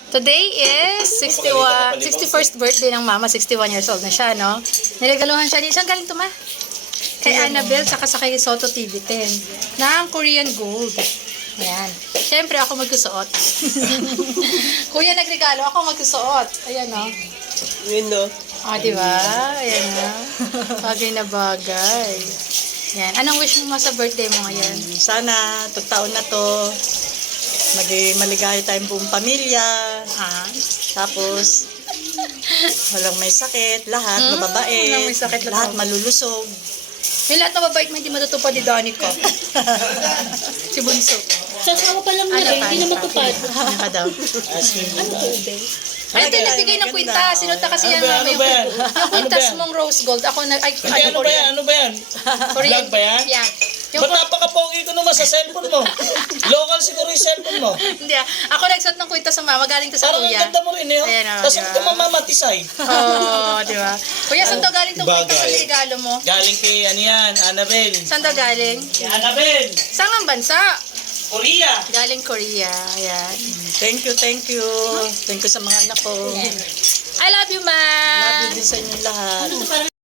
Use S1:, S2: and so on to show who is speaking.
S1: Today is 61st birthday ng mama. 61 years old na siya, no? Niregaluhan siya din. Saan galing ito, ma? Kay Annabelle, saka sa kay Soto TV10. Ng Korean Gold. Ayan. Siyempre, ako magsusuot. Kuya nagregalo, ako magsusuot. Ayan, no?
S2: Yun, no?
S1: Di ba? Ayan, no? Bagay na bagay. Ayan. Anong wish mo sa birthday mo ngayon?
S2: Sana, taon na to, maging maligaya tayong buong pamilya. Tapos, walang may sakit, lahat mababait,
S1: walang may sakit,
S2: lahat malulusog.
S1: Yung lahat na mabait mo, hindi matutupad ni Danica. Si Bunso.
S3: Sasawa pa lang nila, hindi na matupad.
S2: Ano ka daw?
S3: Ano to, Ube?
S1: Ay, ito nagbigay ng kwintas. Sinunta kasi yan namin yung kwintas mong rose gold. Ako na, ay,
S4: Ano ba yan? Ano ba yan?
S1: Korean.
S4: Vlog ba yan?
S1: Yeah. Yung,
S4: Ba't napaka-pogi ko naman sa cellphone mo? Local siguro yung cellphone mo.
S1: hindi Ako nagsuot ng kwintas sa mama. Galing to sa
S4: Parang ang
S1: kuya.
S4: ganda mo rin eh.
S1: Ayan,
S4: Tapos
S1: diba?
S4: ito mamamatisay.
S1: Di ba? Kuya, saan daw galing tong kwintas sa regalo mo?
S4: Galing kay ano yan, Annabelle.
S1: Saan daw galing?
S4: Annabelle!
S1: Saan ang bansa?
S4: Korea!
S1: Galing Korea. Ayan.
S2: Thank you, thank you. Thank you sa mga anak ko.
S1: I love you, ma.
S2: Love you din sa inyo lahat.